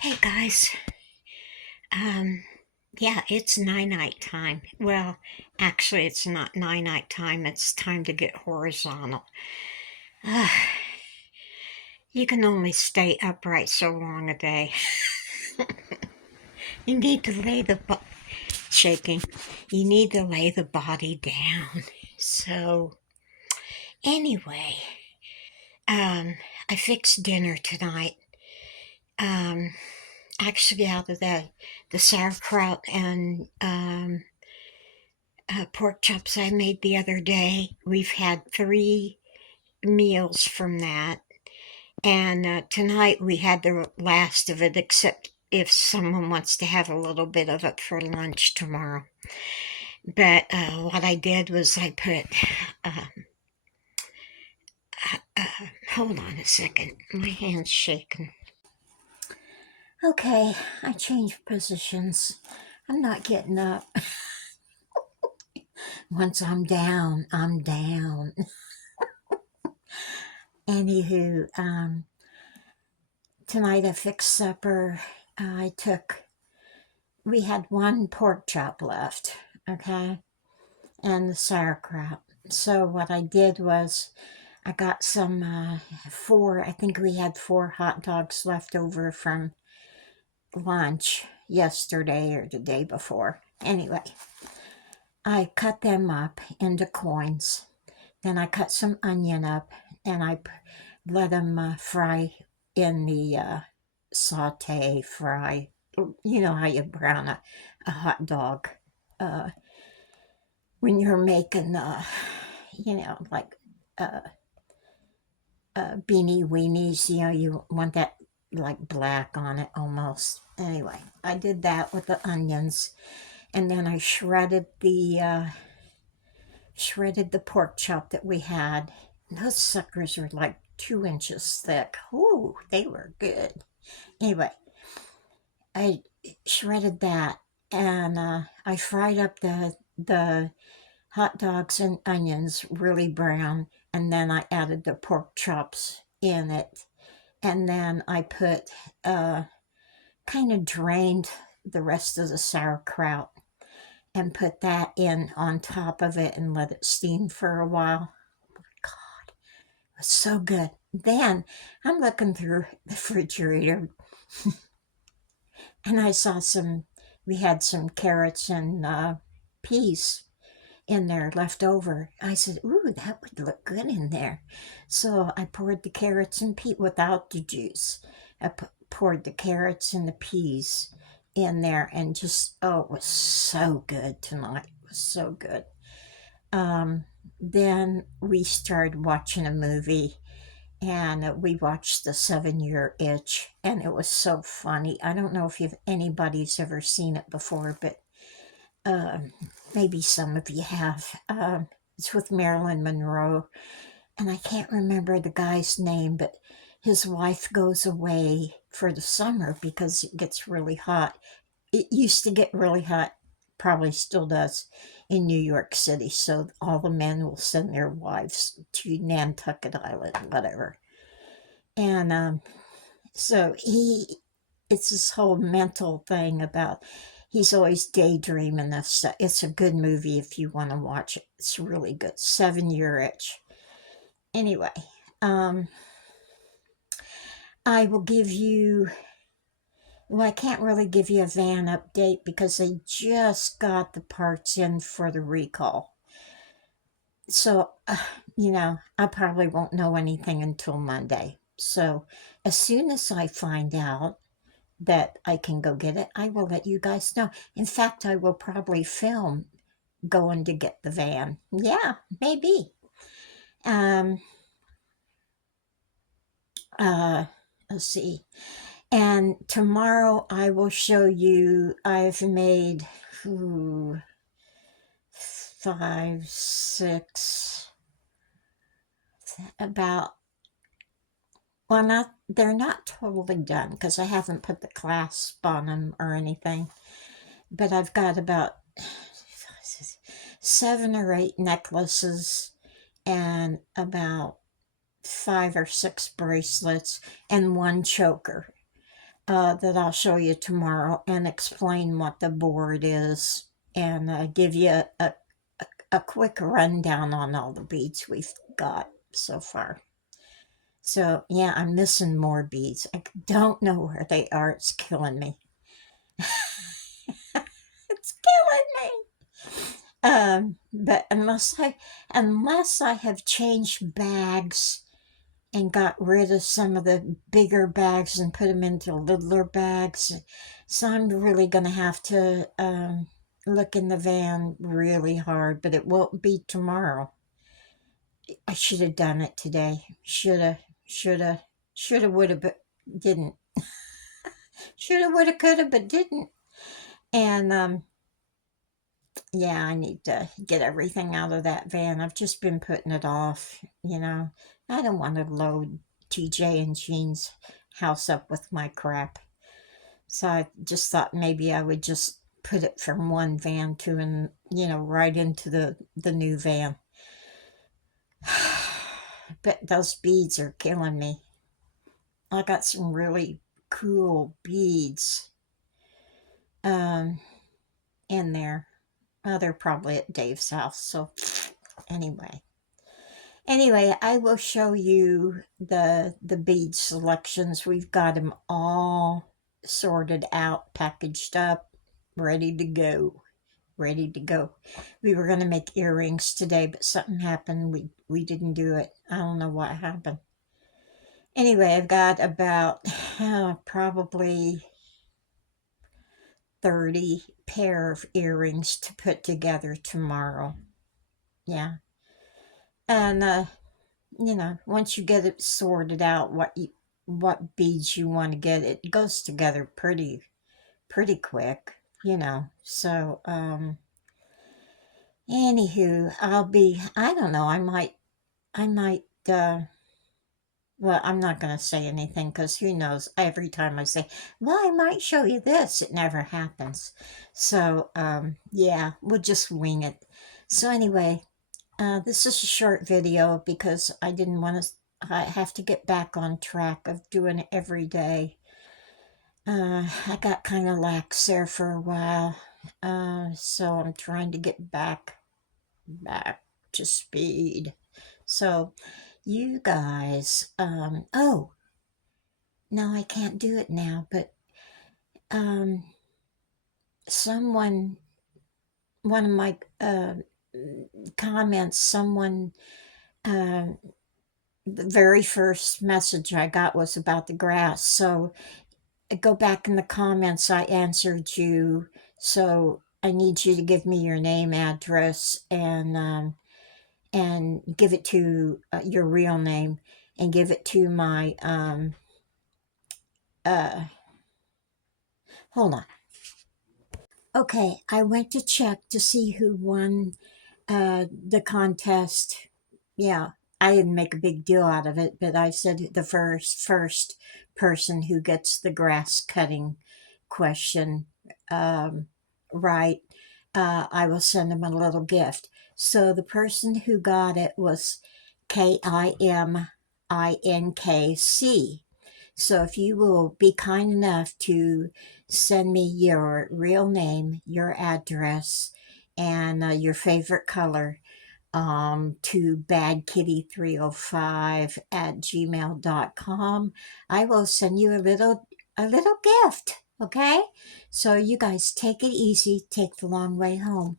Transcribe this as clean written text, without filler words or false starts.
Hey guys, um, yeah, it's night time. Well, actually, it's not night time, it's time to get horizontal. Ugh, you can only stay upright so long a day. You need to lay the shaking. You need to lay the body down. So, anyway, um, I fixed dinner tonight. Um, actually, out of the sauerkraut and pork chops I made the other day. We've had three meals from that. And tonight we had the last of it, except if someone wants to have a little bit of it for lunch tomorrow. But what I did was I put, uh, hold on a second, my hand's shaking. Okay, I changed positions. I'm not getting up. Once I'm down, I'm down. Anywho, tonight I fixed supper. I took, we had one pork chop left, okay, and the sauerkraut. So what I did was I got some, I think we had four hot dogs left over from lunch yesterday or the day before. Anyway, I cut them up into coins. Then I cut some onion up and I let them fry in the saute fry. You know how you brown a hot dog uh, when you're making, like uh, beanie weenies. You want that like black on it almost. Anyway, I did that with the onions, and then I shredded the pork chop that we had. Those suckers were like 2 inches thick. Ooh, they were good. Anyway, I shredded that and I fried up the hot dogs and onions really brown, and then I added the pork chops in it, and then I put kind of drained the rest of the sauerkraut and put that in on top of it and let it steam for a while. God, it was so good. Then I'm looking through the refrigerator and I saw we had some carrots and peas in there left over. I said, "Ooh, that would look good in there." So I poured the carrots and peas without the juice. I poured the carrots and the peas in there, and just it was so good tonight. It was so good. Um, then we started watching a movie, and we watched The 7 Year Itch, and it was so funny. I don't know if anybody's ever seen it before, but um, maybe some of you have. It's with Marilyn Monroe, and I can't remember the guy's name, but his wife goes away for the summer because it gets really hot. It used to get really hot, probably still does, in New York City. So all the men will send their wives to Nantucket Island, whatever. And so it's this whole mental thing about he's always daydreaming this stuff. It's a good movie if you want to watch it. It's really good. 7 Year Itch. Anyway, um, I will give you. Well, I can't really give you a van update because they just got the parts in for the recall. So, I probably won't know anything until Monday. So, as soon as I find out that I can go get it, I will let you guys know. In fact, I will probably film going to get the van. Yeah, maybe. Um, uh, let's see. And tomorrow I will show you, I've made five, six, about, well, they're not totally done because I haven't put the clasp on them or anything, but I've got about 7 or 8 necklaces and about 5 or 6 bracelets and one choker. that I'll show you tomorrow and explain what the board is and give you a quick rundown on all the beads we've got so far. So, yeah, I'm missing more beads. I don't know where they are. It's killing me. It's killing me. But unless I have changed bags and got rid of some of the bigger bags and put them into littler bags, so I'm really gonna have to look in the van really hard. But it won't be tomorrow. I should have done it today. Shoulda, woulda, but didn't. Shoulda, woulda, coulda, but didn't. And yeah, I need to get everything out of that van. I've just been putting it off. I don't want to load TJ and Jean's house up with my crap. So I just thought maybe I would just put it from one van to right into the new van. But those beads are killing me. I got some really cool beads um in there. They're probably at Dave's house. So anyway. Anyway, I will show you the bead selections. We've got them all sorted out, packaged up, ready to go. Ready to go. We were going to make earrings today, but something happened. We didn't do it. I don't know what happened. Anyway, I've got about probably 30 pair of earrings to put together tomorrow. Yeah. And once you get it sorted out what beads you want to get, it goes together pretty quick. So anywho, I don't know, I might well, I'm not going to say anything because who knows, every time I say, well, I might show you this, it never happens. So yeah, we'll just wing it. So anyway, this is a short video because I have to get back on track of doing it every day. I got kind of lax there for a while. So I'm trying to get back to speed. So you guys, oh, no, I can't do it now, but um, someone, one of my comments, uh, the very first message I got was about the grass. So go back in the comments, I answered you. So I need you to give me your name, address, and give it to your real name, and give it to my uh hold on. Okay, I went to check to see who won the contest. Yeah, I didn't make a big deal out of it, but I said the first person who gets the grass cutting question um, right, I will send them a little gift. So the person who got it was KIMINKC. So if you will be kind enough to send me your real name, your address, and your favorite color to badkitty305@gmail.com, I will send you a little gift. Okay? So you guys take it easy, take the long way home.